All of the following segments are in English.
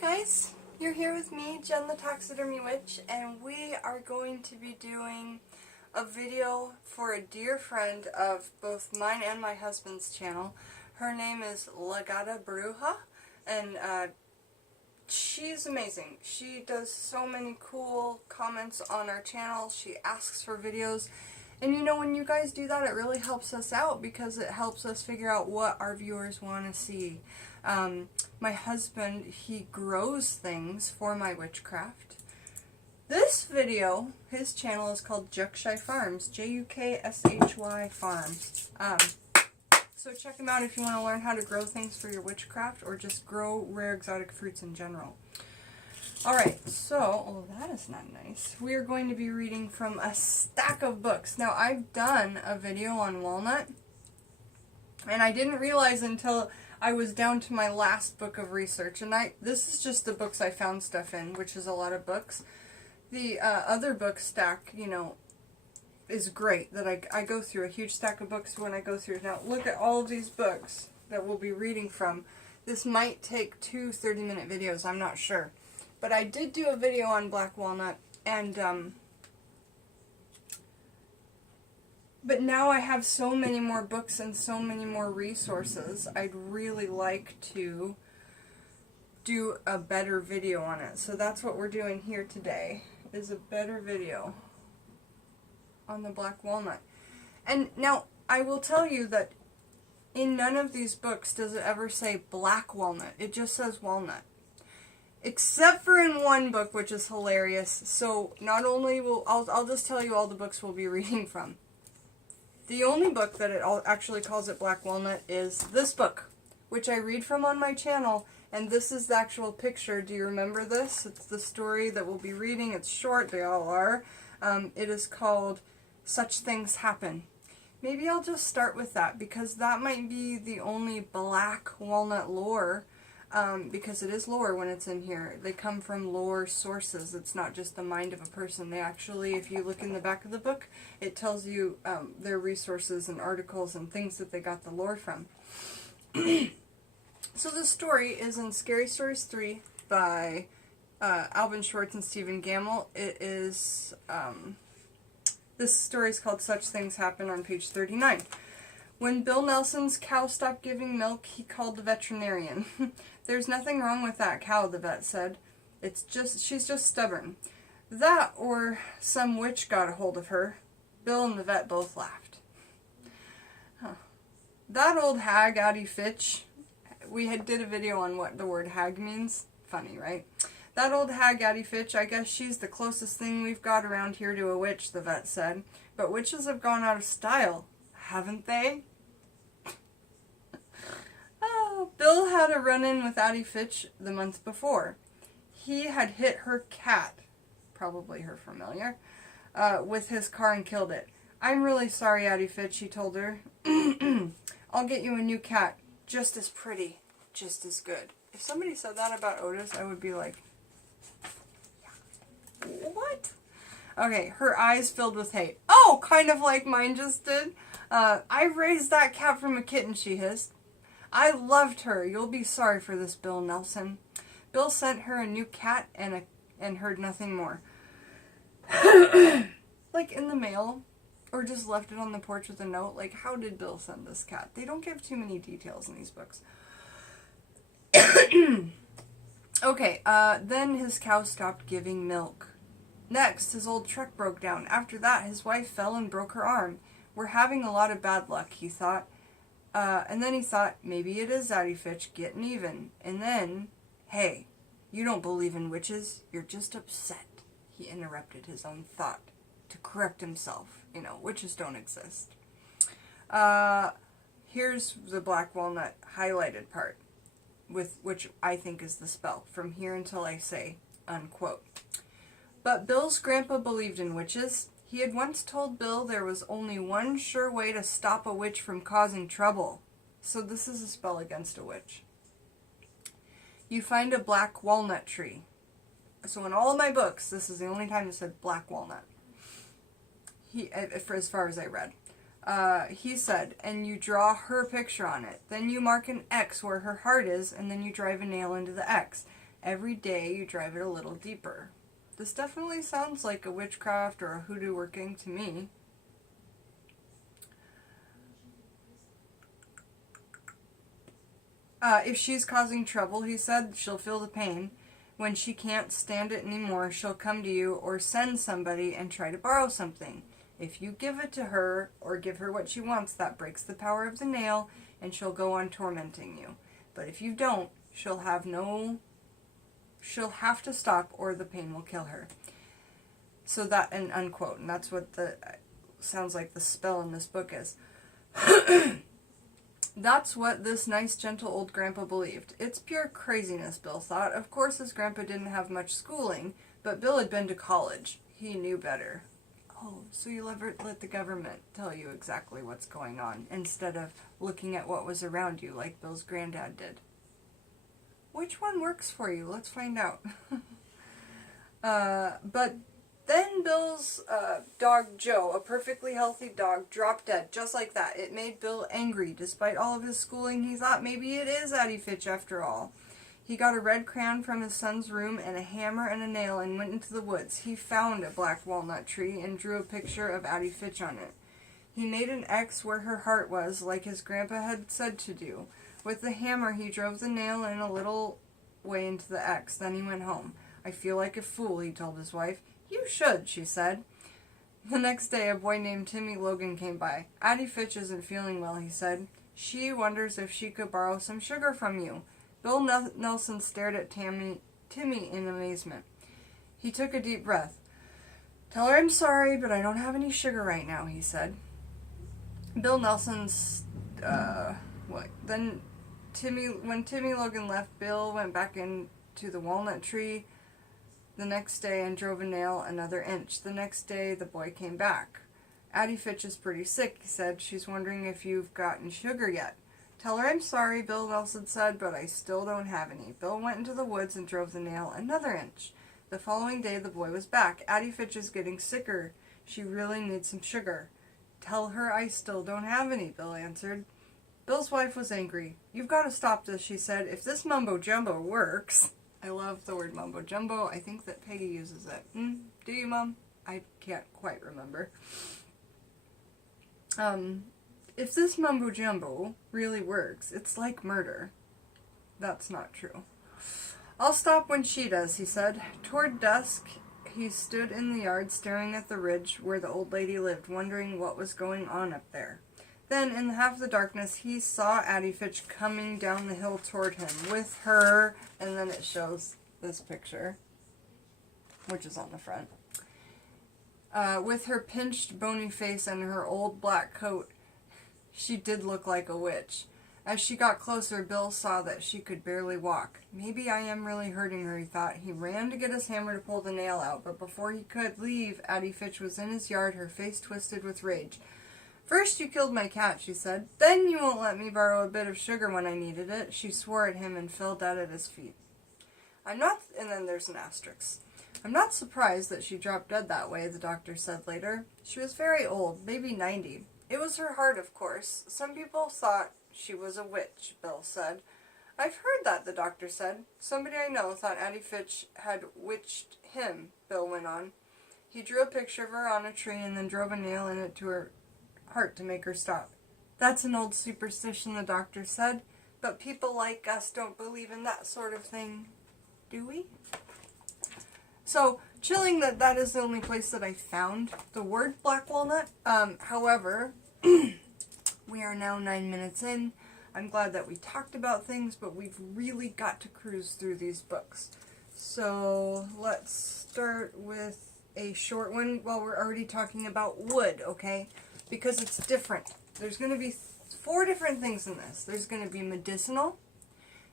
Hi guys, you're here with me, Jen the Taxidermy Witch, and we are going to be doing a video for a dear friend of both mine and my husband's channel. Her name is LaGata Bruja, and she's amazing. She does so many cool comments on our channel. She asks for videos. And you know, when you guys do that, it really helps us out because it helps us figure out what our viewers want to see. My husband, he grows things for my witchcraft. This video, his channel is called Jukshy Farms, Juksshy Farms. So check him out if you want to learn how to grow things for your witchcraft or just grow rare exotic fruits in general. Alright, so, oh that is not nice. We are going to be reading from a stack of books. Now I've done a video on Walnut, and I didn't realize until I was down to my last book of research, and this is just the books I found stuff in, which is a lot of books. The other book stack, you know, is great, that I go through a huge stack of books when I go through. Now look at all of these books that we'll be reading from. This might take 2 30-minute videos, I'm not sure. But I did do a video on black walnut, and but now I have so many more books and so many more resources. I'd really like to do a better video on it. So that's what we're doing here today, is a better video on the black walnut. And now I will tell you that in none of these books does it ever say black walnut. It just says walnut. Except for in one book, which is hilarious. So not only will I'll just tell you all the books we'll be reading from. The only book that it actually calls it black walnut is this book, which I read from on my channel, and this is the actual picture. Do you remember this? It's the story that we'll be reading. It's short, they all are. It is called Such Things Happen. Maybe I'll just start with that, because that might be the only black walnut lore. Because it is lore when it's in here. They come from lore sources. It's not just the mind of a person. They actually, if you look in the back of the book, it tells you their resources and articles and things that they got the lore from. So this story is in Scary Stories 3 by Alvin Schwartz and Stephen Gamble. It is, this story is called Such Things Happen on page 39. When Bill Nelson's cow stopped giving milk, he called the veterinarian. There's nothing wrong with that cow, the vet said. She's just stubborn. That or some witch got a hold of her. Bill and the vet both laughed. Huh. That old hag, Addy Fitch, we did a video on what the word hag means. Funny, right? That old hag, Addy Fitch, I guess she's the closest thing we've got around here to a witch, the vet said. But witches have gone out of style, haven't they? Bill had a run-in with Addy Fitch the month before. He had hit her cat, probably her familiar, with his car and killed it. I'm really sorry, Addy Fitch, he told her. I'll get you a new cat, just as pretty, just as good. If somebody said that about Otis, I would be like, what? Okay, her eyes filled with hate. Oh, kind of like mine just did. I raised that cat from a kitten, she hissed. I loved her. You'll be sorry for this, Bill Nelson. Bill sent her a new cat and heard nothing more. Like in the mail, or just left it on the porch with a note. Like, how did Bill send this cat? They don't give too many details in these books. Okay, then his cow stopped giving milk. Next, his old truck broke down. After that, his wife fell and broke her arm. We're having a lot of bad luck, he thought. And then he thought, maybe it is Addy Fitch getting even. And then, hey, you don't believe in witches, you're just upset. He interrupted his own thought to correct himself. You know, witches don't exist. Here's the black walnut highlighted part, which I think is the spell. From here until I say, unquote. But Bill's grandpa believed in witches. He had once told Bill there was only one sure way to stop a witch from causing trouble. So this is a spell against a witch. You find a black walnut tree. So in all of my books, this is the only time it said black walnut. For as far as I read. he said, and you draw her picture on it. Then you mark an X where her heart is, and then you drive a nail into the X. Every day you drive it a little deeper. This definitely sounds like a witchcraft or a hoodoo working to me. If she's causing trouble, he said, she'll feel the pain. When she can't stand it anymore, she'll come to you or send somebody and try to borrow something. If you give it to her or give her what she wants, that breaks the power of the nail and she'll go on tormenting you. But if you don't, she'll have to stop or the pain will kill her. So that, and unquote, and that's what the, sounds like the spell in this book is. That's what this nice, gentle old grandpa believed. It's pure craziness, Bill thought. Of course his grandpa didn't have much schooling, but Bill had been to college. He knew better. Oh, so you let the government tell you exactly what's going on, instead of looking at what was around you like Bill's granddad did. Which one works for you? Let's find out. But then Bill's dog Joe, a perfectly healthy dog, dropped dead just like that. It made Bill angry. Despite all of his schooling, he thought maybe it is Addy Fitch after all. He got a red crayon from his son's room and a hammer and a nail and went into the woods. He found a black walnut tree and drew a picture of Addy Fitch on it. He made an X where her heart was, like his grandpa had said to do. With the hammer, he drove the nail in a little way into the X. Then he went home. I feel like a fool, he told his wife. You should, she said. The next day, a boy named Timmy Logan came by. Addy Fitch isn't feeling well, he said. She wonders if she could borrow some sugar from you. Bill Nelson stared at Timmy in amazement. He took a deep breath. Tell her I'm sorry, but I don't have any sugar right now, he said. Bill Nelson's, Then when Timmy Logan left, Bill went back into the walnut tree the next day and drove a nail another inch. The next day, the boy came back. Addy Fitch is pretty sick, he said. She's wondering if you've gotten sugar yet. Tell her I'm sorry, Bill Nelson said, but I still don't have any. Bill went into the woods and drove the nail another inch. The following day, the boy was back. Addy Fitch is getting sicker. She really needs some sugar. Tell her I still don't have any, Bill answered. Bill's wife was angry. You've got to stop this, she said. If this mumbo-jumbo works... I love the word mumbo-jumbo. I think that Peggy uses it. Do you, Mom? I can't quite remember. If this mumbo-jumbo really works, it's like murder. That's not true. I'll stop when she does, he said. Toward dusk, he stood in the yard staring at the ridge where the old lady lived, wondering what was going on up there. Then, in half the darkness, he saw Addy Fitch coming down the hill toward him with her, and then it shows this picture, which is on the front. With her pinched, bony face and her old black coat, she did look like a witch. As she got closer, Bill saw that she could barely walk. Maybe I am really hurting her, he thought. He ran to get his hammer to pull the nail out, but before he could leave, Addy Fitch was in his yard, her face twisted with rage. First you killed my cat, she said. Then you won't let me borrow a bit of sugar when I needed it. She swore at him and fell dead at his feet. And then there's an asterisk. I'm not surprised that she dropped dead that way, the doctor said later. She was very old, maybe 90. It was her heart, of course. Some people thought she was a witch, Bill said. I've heard that, the doctor said. Somebody I know thought Addy Fitch had witched him, Bill went on. He drew a picture of her on a tree and then drove a nail in it to her heart to make her stop. That's an old superstition, the doctor said, but people like us don't believe in that sort of thing, do we? So, chilling that is the only place that I found the word black walnut. However, we are now 9 minutes in. I'm glad that we talked about things, but we've really got to cruise through these books. So, let's start with a short one while we're already talking about wood, okay? Because it's different. There's going to be 4 different things in this. There's going to be medicinal,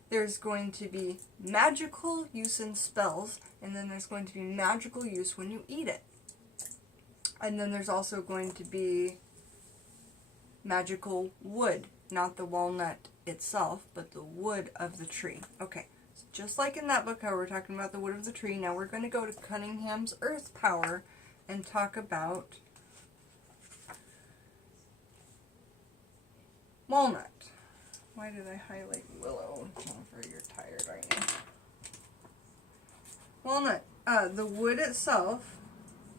there's going to be magical use in spells, and then there's going to be magical use when you eat it. And then there's also going to be magical wood, not the walnut itself, but the wood of the tree. Okay, so just like in that book how we're talking about the wood of the tree, now we're going to go to Cunningham's Earth Power and talk about walnut. Why did I highlight willow? Jennifer, you're tired, aren't you? Walnut, the wood itself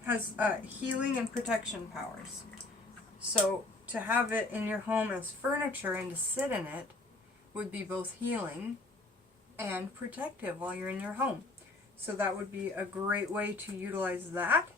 has healing and protection powers. So to have it in your home as furniture and to sit in it would be both healing and protective while you're in your home. So that would be a great way to utilize that.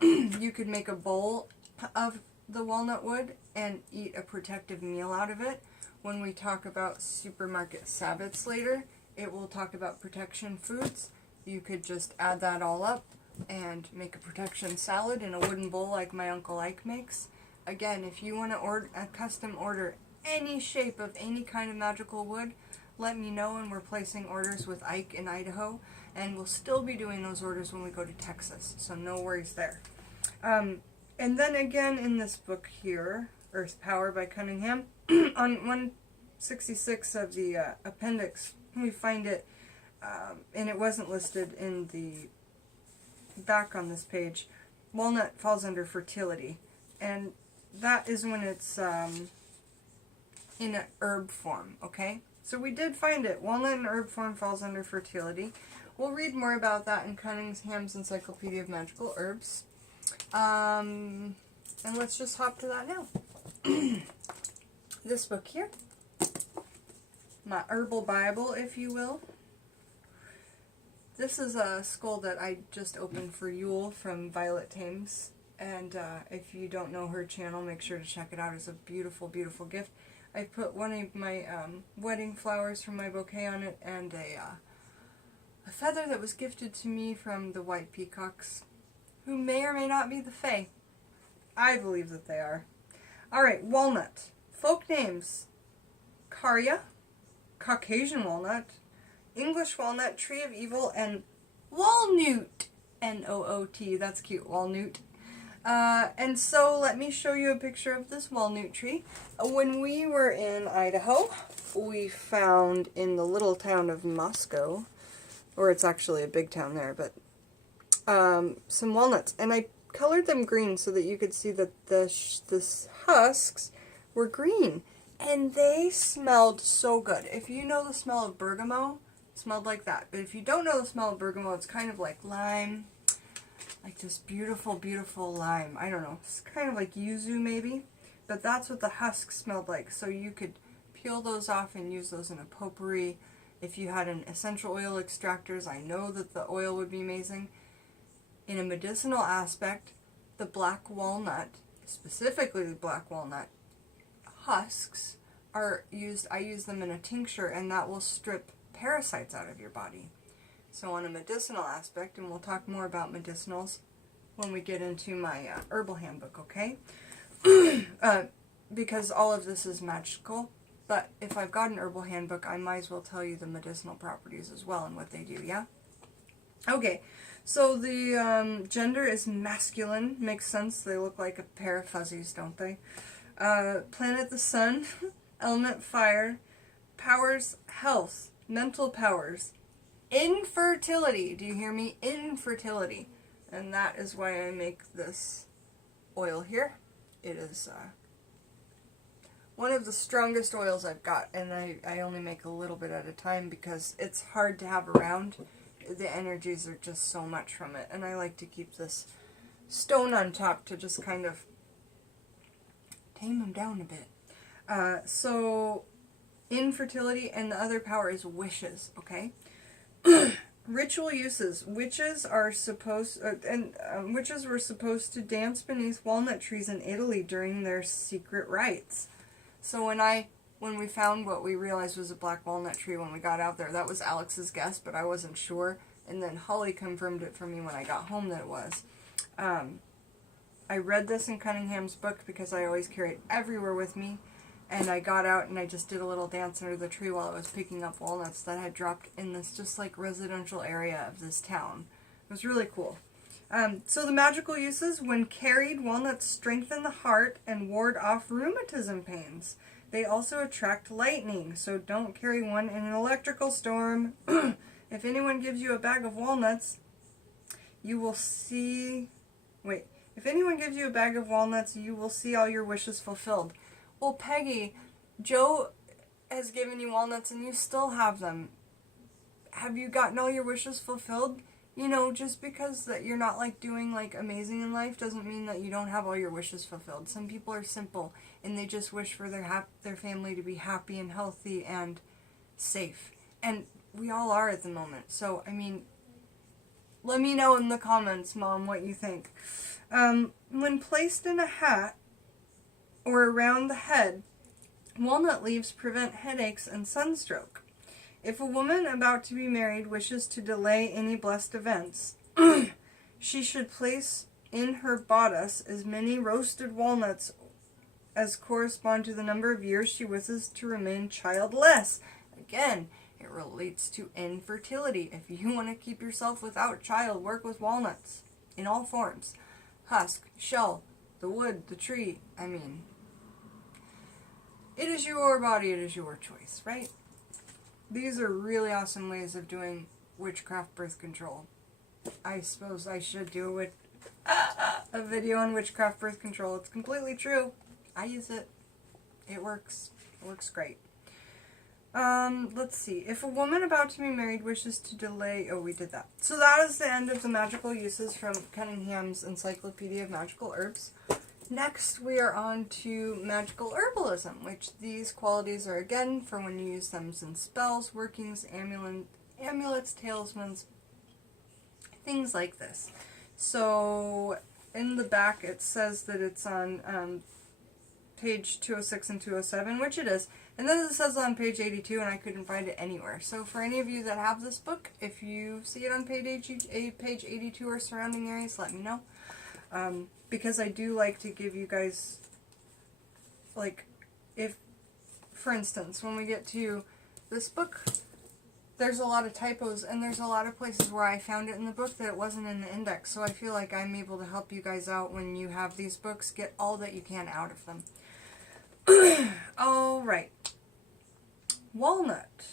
You could make a bowl of the walnut wood and eat a protective meal out of it. When we talk about supermarket Sabbaths later, it will talk about protection foods. You could just add that all up and make a protection salad in a wooden bowl like my Uncle Ike makes. Again, if you want to custom order any shape of any kind of magical wood, let me know, and we're placing orders with Ike in Idaho, and we'll still be doing those orders when we go to Texas, so no worries there. And then again in this book here, Earth Power by Cunningham, on 166 of the appendix, we find it, and it wasn't listed in the back on this page. Walnut falls under fertility, and that is when it's in an herb form, okay? So we did find it. Walnut in herb form falls under fertility. We'll read more about that in Cunningham's Encyclopedia of Magical Herbs. And let's just hop to that now. This book here, my herbal Bible, if you will. This is a skull that I just opened for Yule from Violet Thames. And if you don't know her channel, make sure to check it out. It's a beautiful, beautiful gift. I put one of my wedding flowers from my bouquet on it, and a feather that was gifted to me from the white peacocks, who may or may not be the Fae. I believe that they are. Alright, walnut. Folk names: Carya, Caucasian walnut, English walnut, tree of evil, and walnut. N-O-O-T. That's cute. Walnut. And so let me show you a picture of this walnut tree. When we were in Idaho, we found in the little town of Moscow, or it's actually a big town there, but some walnuts. And I colored them green so that you could see that the husks were green. And they smelled so good. If you know the smell of bergamot, it smelled like that. But if you don't know the smell of bergamot, it's kind of like lime. Like this beautiful, beautiful lime. I don't know. It's kind of like yuzu maybe. But that's what the husk smelled like. So you could peel those off and use those in a potpourri. If you had an essential oil extractors, I know that the oil would be amazing. In a medicinal aspect, the black walnut, specifically the black walnut husks, are used. I use them in a tincture, and that will strip parasites out of your body. So on a medicinal aspect, and we'll talk more about medicinals when we get into my herbal handbook, okay? Because all of this is magical, but if I've got an herbal handbook, I might as well tell you the medicinal properties as well and what they do, yeah? Okay, so the gender is masculine. Makes sense. They look like a pair of fuzzies, don't they? Planet the sun, element fire, powers health, mental powers, infertility. Do you hear me? Infertility. And that is why I make this oil here. It is one of the strongest oils I've got, and I only make a little bit at a time because it's hard to have around. The energies are just so much from it, and I like to keep this stone on top to just kind of tame them down a bit. So infertility, and the other power is wishes, okay? Ritual uses. Witches are supposed, witches were supposed to dance beneath walnut trees in Italy during their secret rites. So when we found what we realized was a black walnut tree when we got out there, that was Alex's guess, but I wasn't sure. And then Holly confirmed it for me when I got home that it was. I read this in Cunningham's book because I always carry it everywhere with me. And I got out and I just did a little dance under the tree while I was picking up walnuts that had dropped in this just like residential area of this town. It was really cool. So the magical uses: when carried, walnuts strengthen the heart and ward off rheumatism pains. They also attract lightning, so don't carry one in an electrical storm. If anyone gives you a bag of walnuts, you will see... Wait. If anyone gives you a bag of walnuts, you will see all your wishes fulfilled. Well, Peggy, Joe has given you walnuts and you still have them. have you gotten all your wishes fulfilled? You know, just because that you're not like doing like amazing in life doesn't mean that you don't have all your wishes fulfilled. Some people are simple and they just wish for their family to be happy and healthy and safe. And we all are at the moment. So, I mean, let me know in the comments, Mom, what you think. When placed in a hat or around the head, walnut leaves prevent headaches and sunstroke. If a woman about to be married wishes to delay any blessed events, she should place in her bodice as many roasted walnuts as correspond to the number of years she wishes to remain childless. Again, it relates to infertility. If you want to keep yourself without child, work with walnuts in all forms. Husk, shell, the wood, the tree. I mean, it is your body, it is your choice, right? These are really awesome ways of doing witchcraft birth control. I suppose I should do a video on witchcraft birth control. It's completely true. I use it. It works. It works great. Let's see. If a woman about to be married wishes to delay... Oh, we did that. So that is the end of the magical uses from Cunningham's Encyclopedia of Magical Herbs. Next, we are on to magical herbalism, which these qualities are again for when you use them in spells, workings, amulets, talismans, things like this. So, in the back it says that it's on page 206 and 207, which it is, and then it says on page 82, and I couldn't find it anywhere. So for any of you that have this book, if you see it on page 82 or surrounding areas, let me know. Because I do like to give you guys, like, if, for instance, when we get to this book, there's a lot of typos, and there's a lot of places where I found it in the book that it wasn't in the index, so I feel like I'm able to help you guys out when you have these books, get all that you can out of them. Alright. Walnut.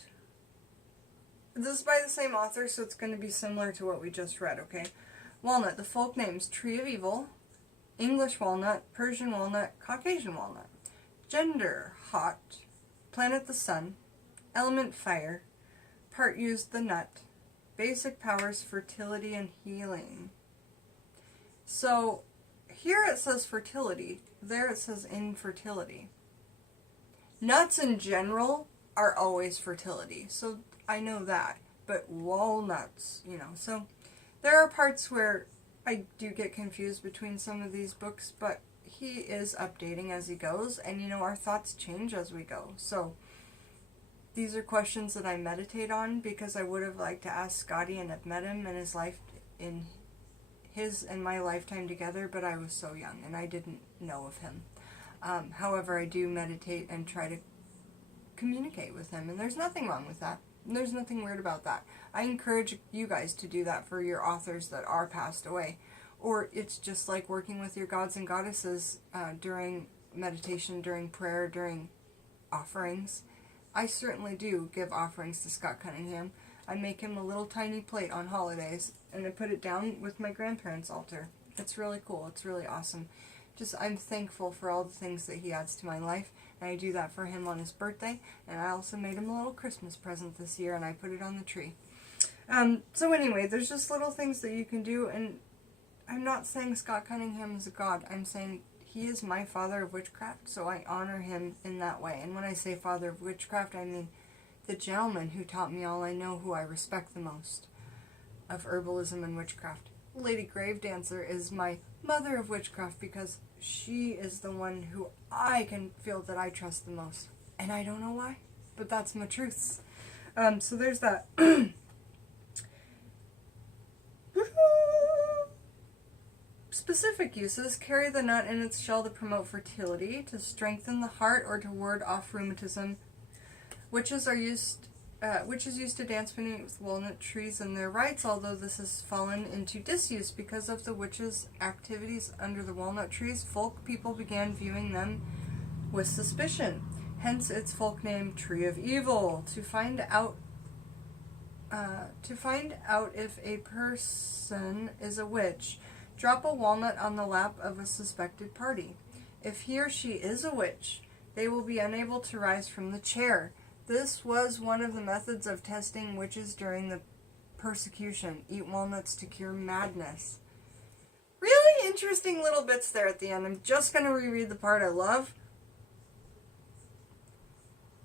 This is by the same author, so it's going to be similar to what we just read, okay? Walnut, the folk names: Tree of Evil, English walnut, Persian walnut, Caucasian walnut. Gender: hot. Planet: the sun. Element: fire. Part used: the nut. Basic powers: fertility and healing. So here it says fertility, there it says infertility. Nuts in general are always fertility, so I know that, but walnuts, you know, so there are parts where I do get confused between some of these books, but he is updating as he goes, and you know, our thoughts change as we go. So these are questions that I meditate on, because I would have liked to ask Scotty and have met him in his life, in his and my lifetime together, but I was so young and I didn't know of him. However, I do meditate and try to communicate with him, and there's nothing wrong with that. There's nothing weird about that. I encourage you guys to do that for your authors that are passed away. Or it's just like working with your gods and goddesses during meditation, during prayer, during offerings. I certainly do give offerings to Scott Cunningham. I make him a little tiny plate on holidays, and I put it down with my grandparents' altar. It's really cool. It's really awesome. Just, I'm thankful for all the things that he adds to my life, and I do that for him on his birthday, and I also made him a little Christmas present this year, and I put it on the tree. So anyway, there's just little things that you can do, and I'm not saying Scott Cunningham is a god. I'm saying he is my father of witchcraft, so I honor him in that way. And when I say father of witchcraft, I mean the gentleman who taught me all I know, who I respect the most of herbalism and witchcraft. Lady Gravedancer is my mother of witchcraft, because she is the one who I can feel that I trust the most. And I don't know why, but that's my truths. So there's that. Specific uses: carry the nut in its shell to promote fertility, to strengthen the heart, or to ward off rheumatism. Witches used to dance beneath walnut trees in their rites, although this has fallen into disuse because of the witches' activities under the walnut trees. Folk people began viewing them with suspicion, hence its folk name, Tree of Evil. To find out if a person is a witch, drop a walnut on the lap of a suspected party. If he or she is a witch, they will be unable to rise from the chair. This was one of the methods of testing witches during the persecution. Eat walnuts to cure madness. Really interesting little bits there at the end. I'm just going to reread the part I love.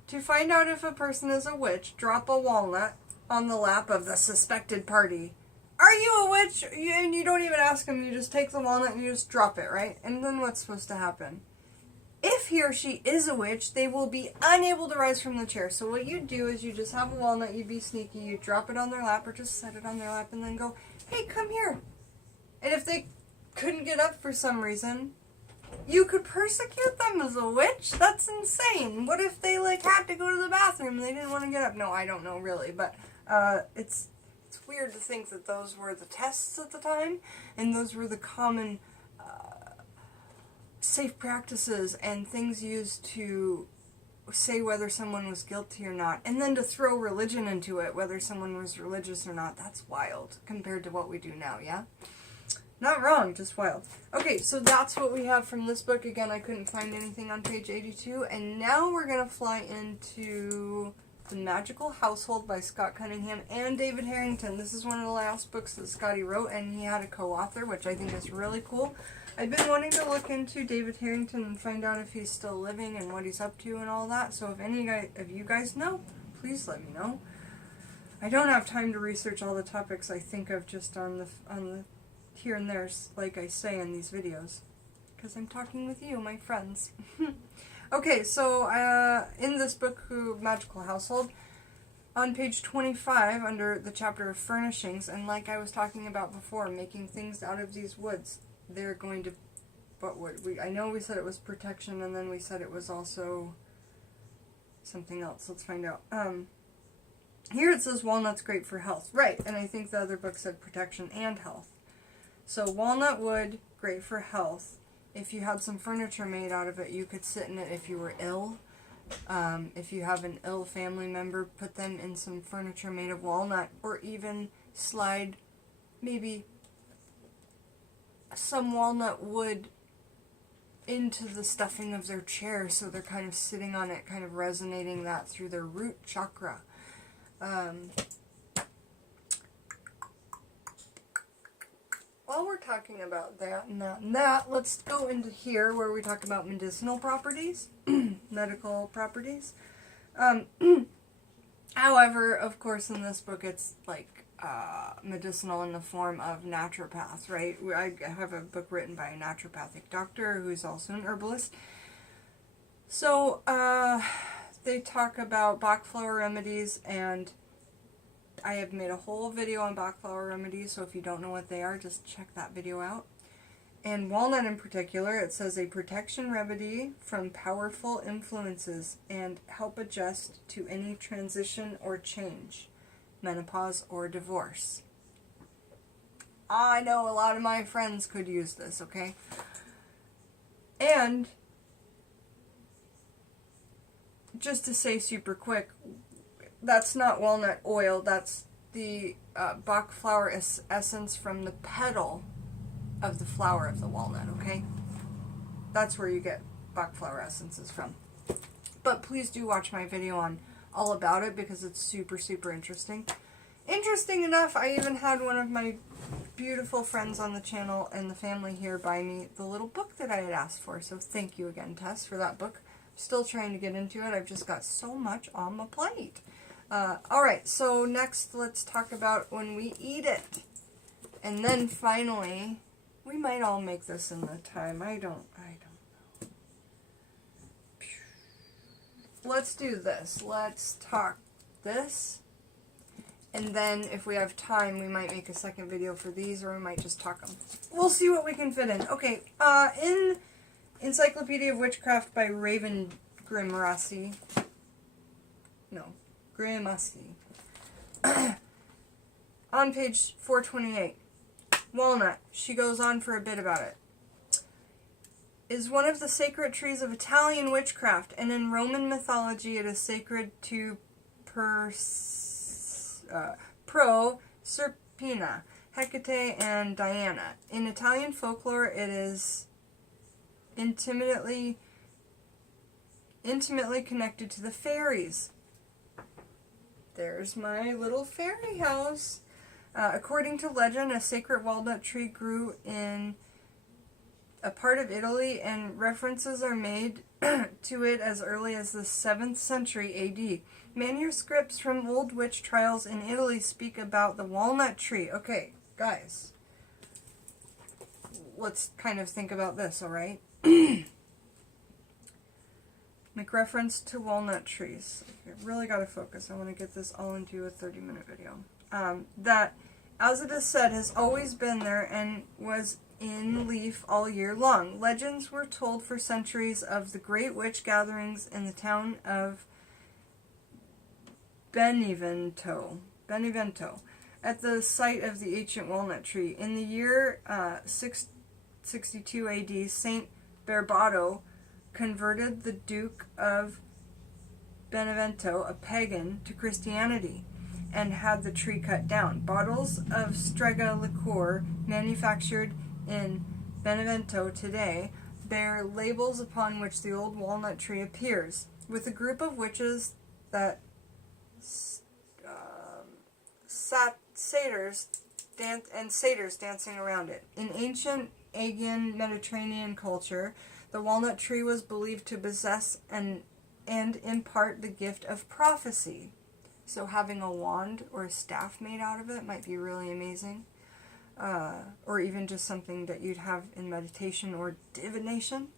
To find out if a person is a witch, drop a walnut on the lap of the suspected party. Are you a witch? And you don't even ask them, you just take the walnut and you just drop it, right? And then what's supposed to happen? If he or she is a witch, they will be unable to rise from the chair. So what you do is you just have a walnut, you be sneaky, you drop it on their lap or just set it on their lap and then go, hey, come here. And if they couldn't get up for some reason, you could persecute them as a witch? That's insane. What if they had to go to the bathroom and they didn't want to get up? No, I don't know really, but it's weird to think that those were the tests at the time, and those were the common safe practices and things used to say whether someone was guilty or not, and then to throw religion into it, whether someone was religious or not. That's wild compared to what we do now, yeah? Not wrong, just wild. Okay, so that's what we have from this book. Again, I couldn't find anything on page 82, and now we're going to fly into The Magical Household by Scott Cunningham and David Harrington. This is one of the last books that Scotty wrote, and he had a co-author, which I think is really cool. I've been wanting to look into David Harrington and find out if he's still living and what he's up to and all that, so if any of you guys know, please let me know. I don't have time to research all the topics I think of just on the here and there, like I say in these videos, because I'm talking with you, my friends. Okay, so in this book, Magical Household, on page 25, under the chapter of furnishings, and like I was talking about before, making things out of these woods, they're going to, I know we said it was protection, and then we said it was also something else. Let's find out. Here it says walnut's great for health. Right, and I think the other book said protection and health. So walnut wood, great for health. If you had some furniture made out of it, you could sit in it if you were ill. If you have an ill family member, put them in some furniture made of walnut, or even slide maybe some walnut wood into the stuffing of their chair so they're kind of sitting on it, kind of resonating that through their root chakra. While we're talking about that and that and that, let's go into here where we talk about medicinal properties, medical properties. However, of course, in this book it's like medicinal in the form of naturopath, right? I have a book written by a naturopathic doctor who's also an herbalist. So they talk about Bach flower remedies, and I have made a whole video on Bach flower remedies, so if you don't know what they are, just check that video out. And walnut in particular, it says a protection remedy from powerful influences and help adjust to any transition or change, menopause or divorce. I know a lot of my friends could use this, okay? And just to say super quick, that's not walnut oil, that's the Bach flower essence from the petal of the flower of the walnut, okay? That's where you get Bach flower essences from. But please do watch my video on all about it, because it's super, super interesting. Interesting enough, I even had one of my beautiful friends on the channel and the family here buy me the little book that I had asked for, so thank you again, Tess, for that book. I'm still trying to get into it. I've just got so much on my plate. Alright, so next let's talk about when we eat it. And then finally, we might all make this in the time. I don't know. Let's do this. Let's talk this. And then if we have time, we might make a second video for these, or we might just talk them. We'll see what we can fit in. Okay, in Encyclopedia of Witchcraft by Raven Grimassi. On page 428, walnut, she goes on for a bit about it, is one of the sacred trees of Italian witchcraft, and in Roman mythology it is sacred to Proserpina, Hecate, and Diana. In Italian folklore it is intimately connected to the fairies. there's my little fairy house. According to legend, a sacred walnut tree grew in a part of Italy, and references are made to it as early as the 7th century AD. Manuscripts from old witch trials in Italy speak about the walnut tree. Okay, guys, let's kind of think about this, alright? Make reference to walnut trees. Okay, really got to focus. I want to get this all into a 30-minute video. That, as it is said, has always been there and was in leaf all year long. Legends were told for centuries of the great witch gatherings in the town of Benevento, at the site of the ancient walnut tree. In the year 662 AD, Saint Barbato converted the Duke of Benevento, a pagan, to Christianity and had the tree cut down. Bottles of strega liqueur manufactured in Benevento today bear labels upon which the old walnut tree appears, with a group of witches that satyrs dancing around it. In ancient Aegean Mediterranean culture, the walnut tree was believed to possess and impart the gift of prophecy. So having a wand or a staff made out of it might be really amazing. Or even just something that you'd have in meditation or divination.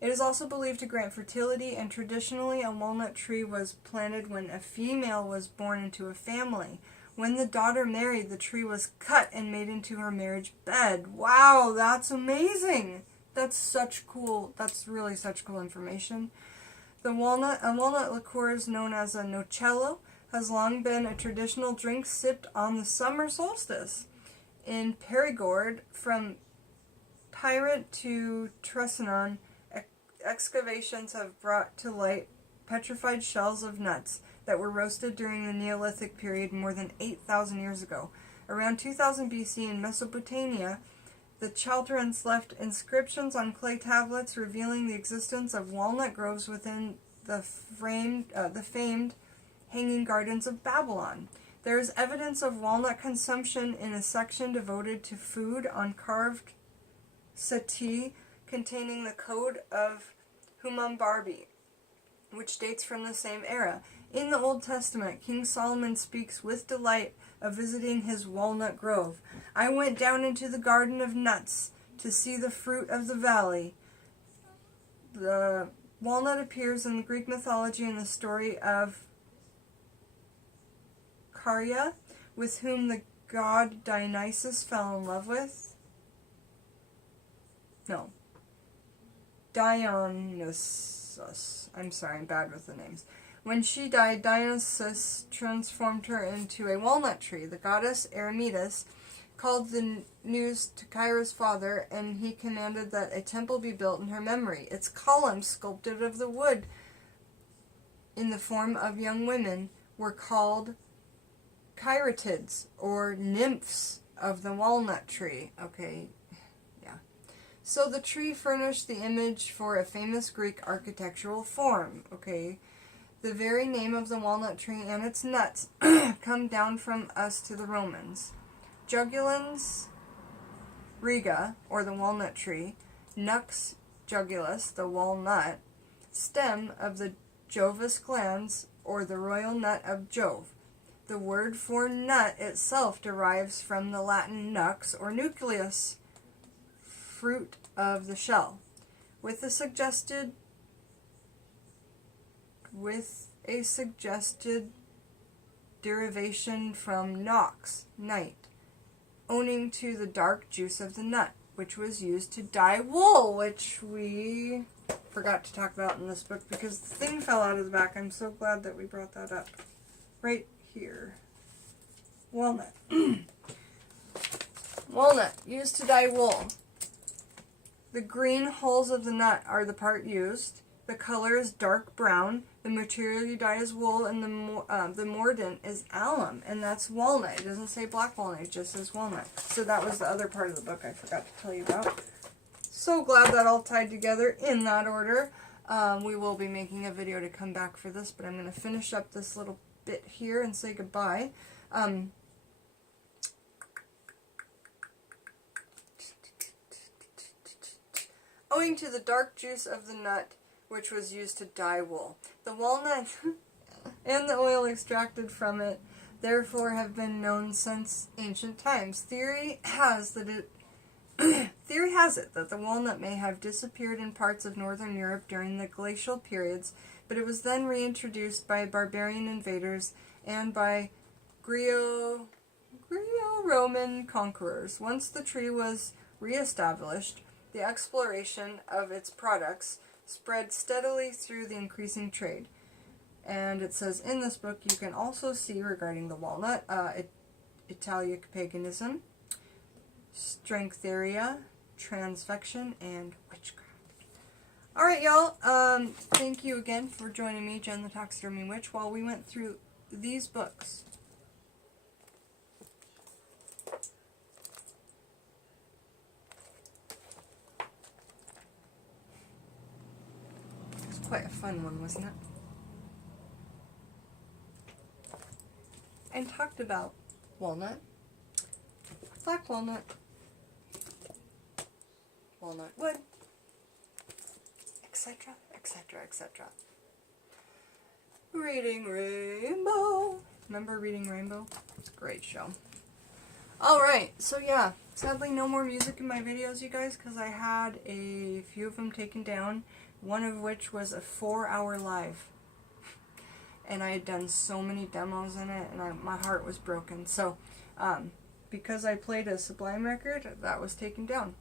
It is also believed to grant fertility, and traditionally a walnut tree was planted when a female was born into a family. When the daughter married, the tree was cut and made into her marriage bed. Wow, that's amazing! That's really such cool information. A walnut liqueur is known as a nocello, has long been a traditional drink sipped on the summer solstice. In Perigord, from Pirate to Tresenon, excavations have brought to light petrified shells of nuts that were roasted during the Neolithic period more than 8,000 years ago. Around 2000 BC in Mesopotamia, the Chaldeans left inscriptions on clay tablets revealing the existence of walnut groves within the famed Hanging Gardens of Babylon. There is evidence of walnut consumption in a section devoted to food on carved settee containing the Code of Hammurabi, which dates from the same era. In the Old Testament, King Solomon speaks with delight of visiting his walnut grove. I went down into the garden of nuts to see the fruit of the valley. The walnut appears in the Greek mythology in the story of Caria, with whom the god Dionysus fell in love with. No. Dionysus. I'm sorry, I'm bad with the names. When she died, Dionysus transformed her into a walnut tree. The goddess Artemis called the news to Caria's father, and he commanded that a temple be built in her memory. Its columns, sculpted of the wood in the form of young women, were called Caryatids, or nymphs of the walnut tree. Okay, yeah. So the tree furnished the image for a famous Greek architectural form. Okay, the very name of the walnut tree and its nuts come down from us to the Romans. Jugulans riga, or the walnut tree, nux jugulus, the walnut, stem of the Jovis glands, or the royal nut of Jove. The word for nut itself derives from the Latin nux, or nucleus, fruit of the shell, with a suggested derivation from nox, night, owing to the dark juice of the nut, which was used to dye wool, which we forgot to talk about in this book because the thing fell out of the back. I'm so glad that we brought that up. Right here. Walnut. Walnut, used to dye wool. The green hulls of the nut are the part used. The color is dark brown. The material you dye is wool, and the mordant is alum, and that's walnut. It doesn't say black walnut, it just says walnut. So that was the other part of the book I forgot to tell you about. So glad that all tied together in that order. We will be making a video to come back for this, but I'm going to finish up this little bit here and say goodbye. Owing to the dark juice of the nut, which was used to dye wool, the walnut and the oil extracted from it therefore have been known since ancient times. Theory has it that the walnut may have disappeared in parts of northern Europe during the glacial periods, but it was then reintroduced by barbarian invaders and by Greco-Roman conquerors. Once the tree was re-established, the exploration of its products spread steadily through the increasing trade. And it says in this book you can also see regarding the walnut, Italic paganism, strengtheria, transfection, and witchcraft. Alright, y'all, thank you again for joining me, Jen the Taxidermy Witch, while we went through these books. It was quite a fun one, wasn't it? And talked about walnut, black walnut, walnut wood, etc., etc., etc. Reading Rainbow. Remember Reading Rainbow? It's a great show. Alright, so yeah, sadly no more music in my videos, you guys, because I had a few of them taken down, one of which was a 4-hour live. And I had done so many demos in it, and my heart was broken. So, because I played a Sublime record, that was taken down.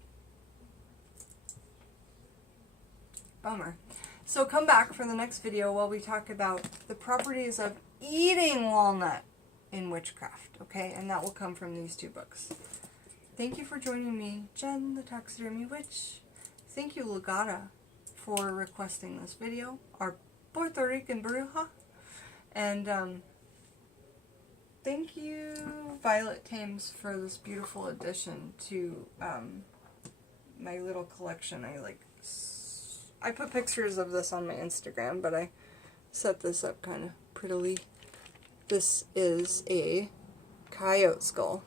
Bummer. So come back for the next video while we talk about the properties of eating walnut in witchcraft, okay? And that will come from these two books. Thank you for joining me, Jen the Taxidermy Witch. Thank you, LaGata, for requesting this video, our Puerto Rican Bruja. And thank you, Violet Thames, for this beautiful addition to my little collection. I put pictures of this on my Instagram, but I set this up kind of prettily. This is a coyote skull.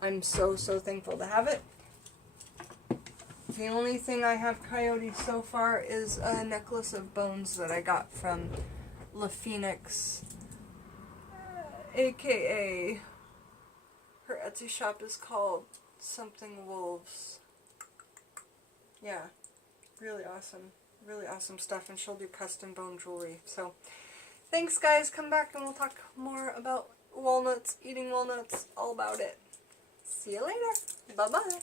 I'm so thankful to have it. The only thing I have coyote so far is a necklace of bones that I got from La Phoenix, aka her Etsy shop is called something Wolves. Yeah, really awesome stuff, and she'll do custom bone jewelry. So thanks guys, come back and we'll talk more about walnuts, eating walnuts, all about it. See you later. Bye bye.